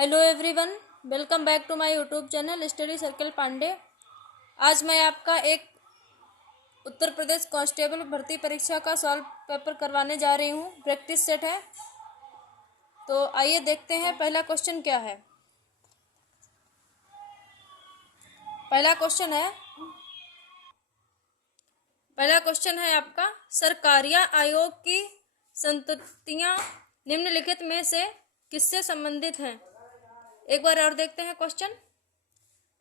Hello everyone, welcome back to my YouTube channel study circle Pandey. आज मैं आपका एक उत्तर प्रदेश कांस्टेबल भर्ती परीक्षा का सॉल्व पेपर करवाने जा रही हूँ। प्रैक्टिस सेट है, तो आइए देखते हैं पहला क्वेश्चन क्या है। पहला क्वेश्चन है आपका, सरकारिया आयोग की संतुतियाँ निम्नलिखित में से किससे संबंधित हैं। एक बार और देखते हैं क्वेश्चन।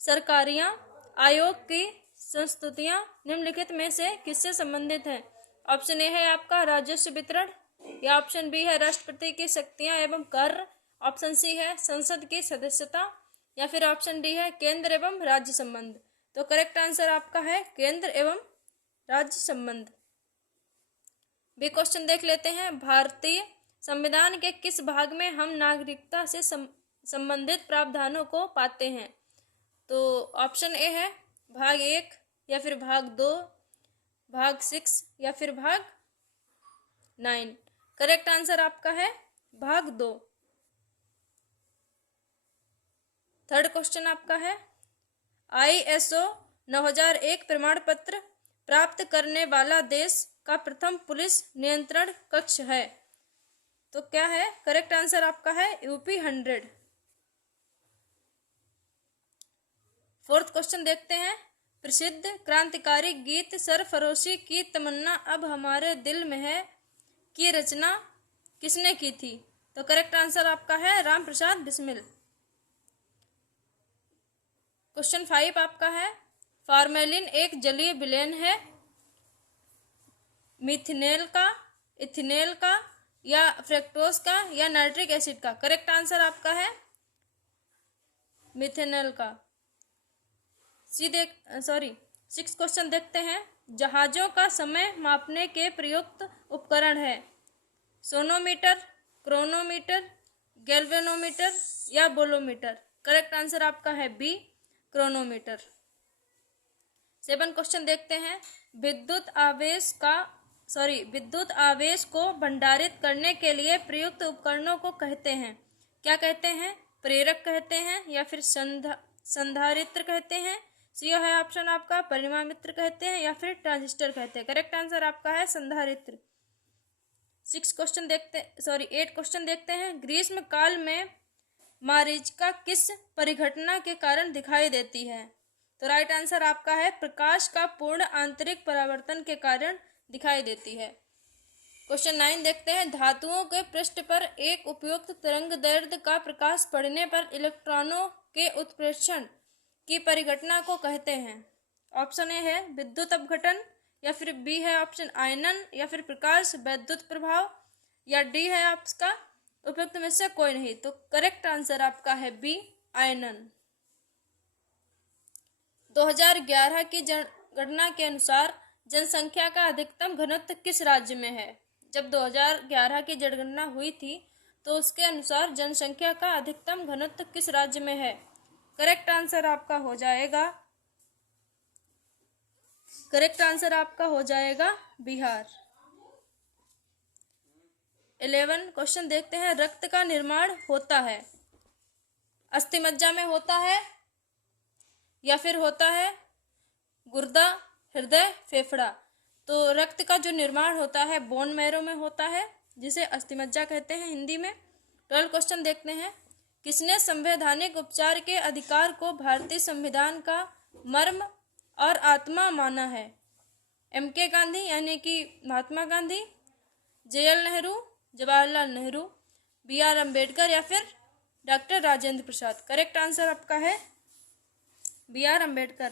सरकारिया आयोग की संस्तुतियां निम्नलिखित में से किससे संबंधित हैं। ऑप्शन ए है आपका राजस्व वितरण, या ऑप्शन बी है राष्ट्रपति की शक्तियां एवं कार्य, ऑप्शन सी है संसद की सदस्यता, या फिर ऑप्शन डी है केंद्र एवं राज्य संबंध। तो करेक्ट आंसर आपका है केंद्र एवं राज्य संबंध। बी क्वेश्चन देख लेते हैं। भारतीय संविधान के किस भाग में हम नागरिकता से संबंधित प्रावधानों को पाते हैं। तो ऑप्शन ए है भाग 1, या फिर भाग 2, भाग 6, या फिर भाग 9। करेक्ट आंसर आपका है भाग 2। थर्ड क्वेश्चन आपका है, ISO 9001 प्रमाण पत्र प्राप्त करने वाला देश का प्रथम पुलिस नियंत्रण कक्ष है। तो क्या है करेक्ट आंसर आपका है UP 100। फोर्थ क्वेश्चन देखते हैं। प्रसिद्ध क्रांतिकारी गीत सरफरोशी की तमन्ना अब हमारे दिल में है की रचना किसने की थी। तो करेक्ट आंसर आपका है राम प्रसाद बिस्मिल। क्वेश्चन 5 आपका है, फार्मेलिन एक जलीय विलेन है, मिथिनेल का, इथिनेल का, या फ्रेक्टोज का, या नाइट्रिक एसिड का। करेक्ट आंसर आपका है मिथेनॉल का। सिक्स क्वेश्चन देखते हैं। जहाजों का समय मापने के प्रयुक्त उपकरण है सोनोमीटर, क्रोनोमीटर, गैल्वेनोमीटर, या बोलोमीटर। करेक्ट आंसर आपका है बी क्रोनोमीटर। 7 क्वेश्चन देखते हैं। विद्युत आवेश को भंडारित करने के लिए प्रयुक्त उपकरणों को कहते हैं, क्या कहते हैं। प्रेरक कहते हैं, या फिर संधारित्र कहते हैं, सी है ऑप्शन आपका परिमामित्र कहते हैं, या फिर ट्रांजिस्टर कहते हैं। करेक्ट आंसर आपका है संधारित्र। 8 क्वेश्चन देखते हैं। ग्रीष्म काल में मारीचिका किस परिघटना के कारण दिखाई देती है। तो राइट आंसर आपका है प्रकाश का पूर्ण आंतरिक परावर्तन के कारण दिखाई देती है। क्वेश्चन 9 देखते हैं। धातुओं के पृष्ठ पर एक उपयुक्त तरंगदैर्ध्य का प्रकाश पड़ने पर इलेक्ट्रॉनों के उत्प्रेक्षण की परिघटना को कहते हैं। ऑप्शन ए है विद्युत अपघटन, या फिर बी है ऑप्शन आयनन, या फिर प्रकाश वैद्युत प्रभाव, या डी है आपका उपयुक्त में से कोई नहीं। तो करेक्ट आंसर आपका है बी आयनन। 2011 की जनगणना के अनुसार जनसंख्या का अधिकतम घनत्व किस राज्य में है। जब 2011 की जनगणना हुई थी तो उसके अनुसार जनसंख्या का अधिकतम घनत्व किस राज्य में है। करेक्ट आंसर आपका हो जाएगा बिहार। 11 क्वेश्चन देखते हैं। रक्त का निर्माण होता है अस्थिमज्जा में होता है, या फिर होता है गुर्दा, हृदय, फेफड़ा। तो रक्त का जो निर्माण होता है बोन मैरो में होता है, जिसे अस्थिमज्जा कहते हैं हिंदी में। 12 क्वेश्चन देखते हैं। किसने संवैधानिक उपचार के अधिकार को भारतीय संविधान का मर्म और आत्मा माना है। MK गांधी यानी कि महात्मा गांधी, JL नेहरू, जवाहरलाल नेहरू, BR अम्बेडकर, या फिर doctor Rajendra Prasad. Correct answer आपका है BR अम्बेडकर।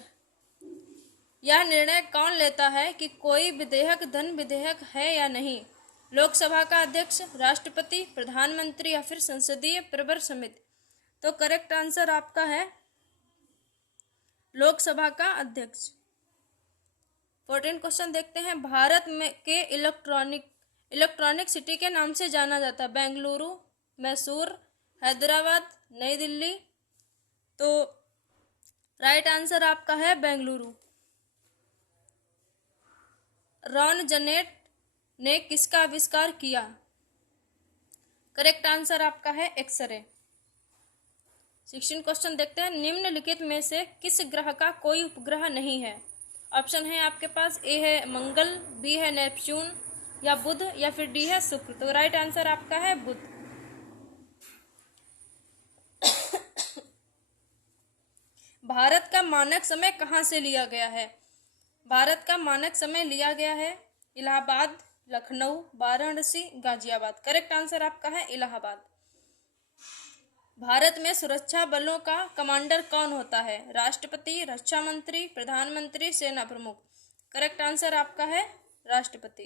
यह निर्णय कौन लेता है कि कोई विधेयक धन विधेयक है या नहीं। लोकसभा का अध्यक्ष, राष्ट्रपति, प्रधानमंत्री, या फिर संसदीय प्रवर समिति। तो करेक्ट आंसर आपका है लोकसभा का अध्यक्ष। 14 क्वेश्चन देखते हैं। भारत में के इलेक्ट्रॉनिक सिटी के नाम से जाना जाता है बेंगलुरु, मैसूर, हैदराबाद, नई दिल्ली। तो राइट आंसर आपका है बेंगलुरु। रॉन जनेट ने किसका आविष्कार किया। करेक्ट आंसर आपका है एक्सरे। 16 क्वेश्चन देखते हैं। निम्नलिखित में से किस ग्रह का कोई उपग्रह नहीं है? ऑप्शन है आपके पास, ए है मंगल, बी है नेपच्यून या बुध, या फिर डी है शुक्र। तो राइट आंसर आपका है बुध। भारत का मानक समय कहाँ से लिया गया है? भारत का मानक समय लिया गया है इलाहाबाद, लखनऊ, वाराणसी, गाजियाबाद। करेक्ट आंसर आपका है इलाहाबाद। भारत में सुरक्षा बलों का कमांडर कौन होता है? राष्ट्रपति, रक्षा मंत्री, प्रधानमंत्री, सेना प्रमुख। करेक्ट आंसर आपका है राष्ट्रपति।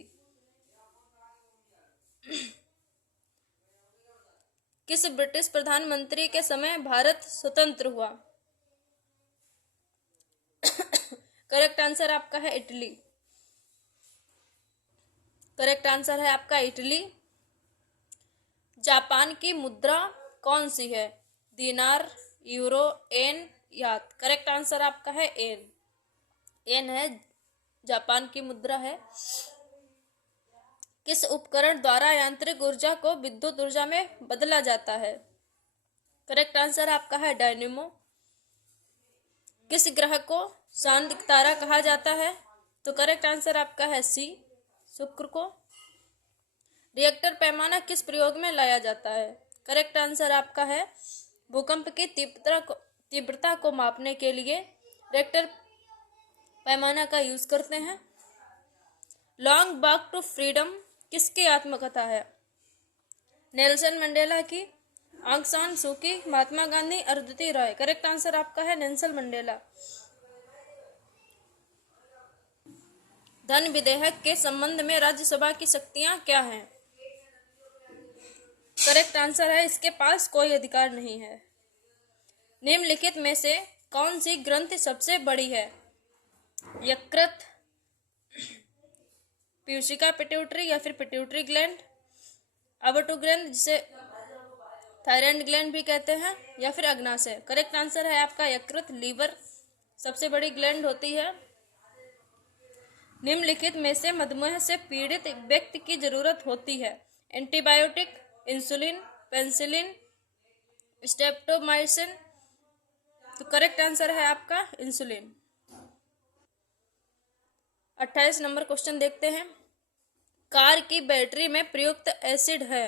किस ब्रिटिश प्रधानमंत्री के समय भारत स्वतंत्र हुआ? करेक्ट आंसर आपका है इटली। करेक्ट आंसर है आपका इटली। जापान की मुद्रा कौन सी है? दिनार, यूरो, एन, यात। करेक्ट आंसर आपका है एन। एन है जापान की मुद्रा है। किस उपकरण द्वारा यांत्रिक ऊर्जा को विद्युत ऊर्जा में बदला जाता है? करेक्ट आंसर आपका है डायनेमो। किस ग्रह को शांत तारा कहा जाता है? तो करेक्ट आंसर आपका है सी, शुक्र को। रिएक्टर पैमाना किस प्रयोग में लाया जाता है? करेक्ट आंसर आपका है भूकंप की तीव्रता को मापने के लिए रिएक्टर पैमाना का यूज करते हैं। लॉन्ग वॉक टू फ्रीडम किसकी आत्मकथा है? नेल्सन मंडेला की, आंग सान सू की, महात्मा गांधी, अरुंधति रॉय। करेक्ट आंसर आपका है नेल्सन मंडेला। धन विधेयक के संबंध में राज्यसभा की शक्तियां क्या हैं? करेक्ट आंसर है इसके पास कोई अधिकार नहीं है। निम्नलिखित में से कौन सी ग्रंथि सबसे बड़ी है? यकृत, पीयूषिका पिट्यूटरी या फिर पिट्यूटरी ग्लैंड, अबटू ग्लैंड जिसे थायराइड ग्लैंड भी कहते हैं, या फिर अग्नाशय। करेक्ट आंसर है आपका यकृत, लीवर सबसे बड़ी ग्लैंड होती है। निम्नलिखित में से मधुमेह से पीड़ित व्यक्ति की जरूरत होती है? Antibiotic, insulin, penicillin, streptomycin. तो करेक्ट आंसर है आपका इंसुलिन। 28 नंबर क्वेश्चन देखते हैं। कार की बैटरी में प्रयुक्त एसिड है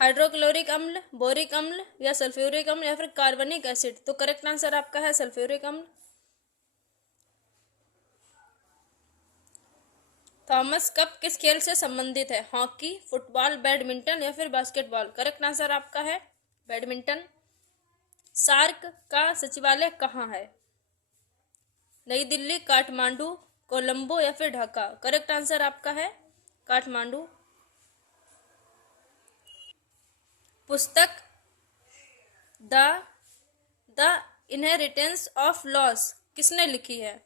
हाइड्रोक्लोरिक अम्ल, बोरिक अम्ल या सल्फ्यूरिक अम्ल या फिर कार्बनिक एसिड। तो करेक्ट आंसर आपका है सल्फ्यूरिक अम्ल। थॉमस कप किस खेल से संबंधित है? हॉकी, फुटबॉल, बैडमिंटन या फिर बास्केटबॉल। करेक्ट आंसर आपका है बैडमिंटन। सार्क का सचिवालय कहाँ है? नई दिल्ली, काठमांडू, कोलंबो या फिर ढाका। करेक्ट आंसर आपका है काठमांडू। पुस्तक द इनहेरिटेंस ऑफ लॉस किसने लिखी है?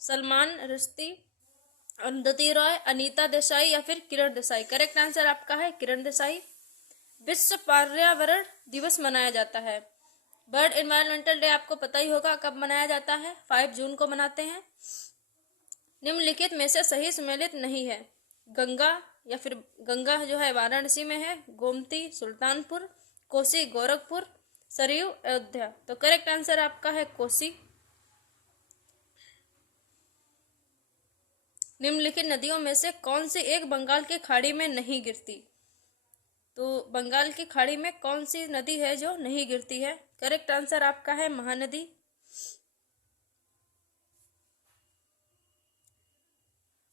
सलमान रुश्दी, अरुंधति रॉय, अनीता देसाई या फिर किरण देसाई। करेक्ट आंसर आपका है किरण देसाई। विश्व पर्यावरण दिवस मनाया जाता है? वर्ल्ड एनवायरमेंटल डे आपको पता ही होगा कब मनाया जाता है, 5 जून को मनाते हैं। निम्नलिखित में से सही सम्मिलित नहीं है? गंगा या फिर गंगा जो है वाराणसी में है, गोमती सुल्तानपुर, कोसी गोरखपुर, सरयू अयोध्या। तो करेक्ट आंसर आपका है कोसी। निम्नलिखित नदियों में से कौन सी एक बंगाल की खाड़ी में नहीं गिरती? तो बंगाल की खाड़ी में कौन सी नदी है जो नहीं गिरती है? करेक्ट आंसर आपका है महानदी।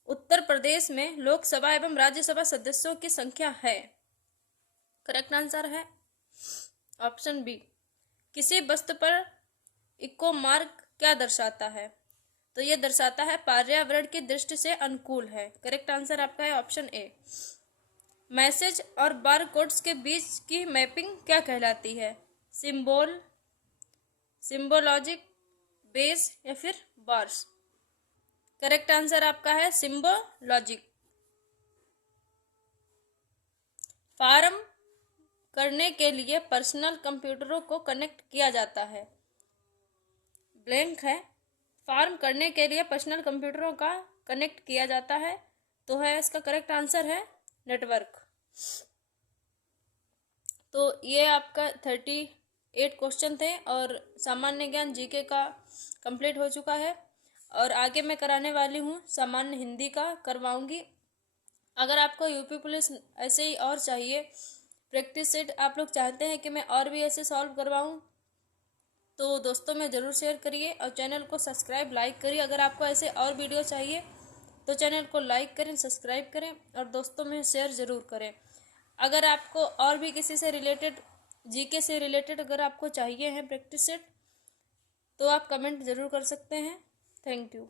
उत्तर प्रदेश में लोकसभा एवं राज्यसभा सदस्यों की संख्या है? करेक्ट आंसर है ऑप्शन बी। किसी वस्तु पर इको मार्क क्या दर्शाता है? तो ये दर्शाता है पर्यावरण की दृष्टि से अनुकूल है। करेक्ट आंसर आपका है ऑप्शन ए। मैसेज और बार कोड्स के बीच की मैपिंग क्या कहलाती है? सिंबल, सिंबोलॉजिक, बेस या फिर बार्स। करेक्ट आंसर आपका है सिंबोलॉजिक। फार्म करने के लिए पर्सनल कंप्यूटरों को कनेक्ट किया जाता है? ब्लैंक है। फार्म करने के लिए पर्सनल कंप्यूटरों का कनेक्ट किया जाता है, तो है इसका करेक्ट आंसर है नेटवर्क। तो ये आपका 30 8 क्वेश्चन थे और सामान्य ज्ञान जीके का कंप्लीट हो चुका है। और आगे मैं कराने वाली हूँ सामान्य हिंदी का, करवाऊँगी। अगर आपको यूपी पुलिस ऐसे ही और चाहिए प्रैक्टिस सेट, आप लोग चाहते हैं कि मैं और भी ऐसे सॉल्व करवाऊँ, तो दोस्तों में ज़रूर शेयर करिए और चैनल को सब्सक्राइब लाइक करिए। अगर आपको ऐसे और वीडियो चाहिए तो चैनल को लाइक करें, सब्सक्राइब करें और दोस्तों में शेयर ज़रूर करें। अगर आपको और भी किसी से रिलेटेड, जीके से रिलेटेड अगर आपको चाहिए है प्रैक्टिस सेट, तो आप कमेंट ज़रूर कर सकते हैं। Thank you.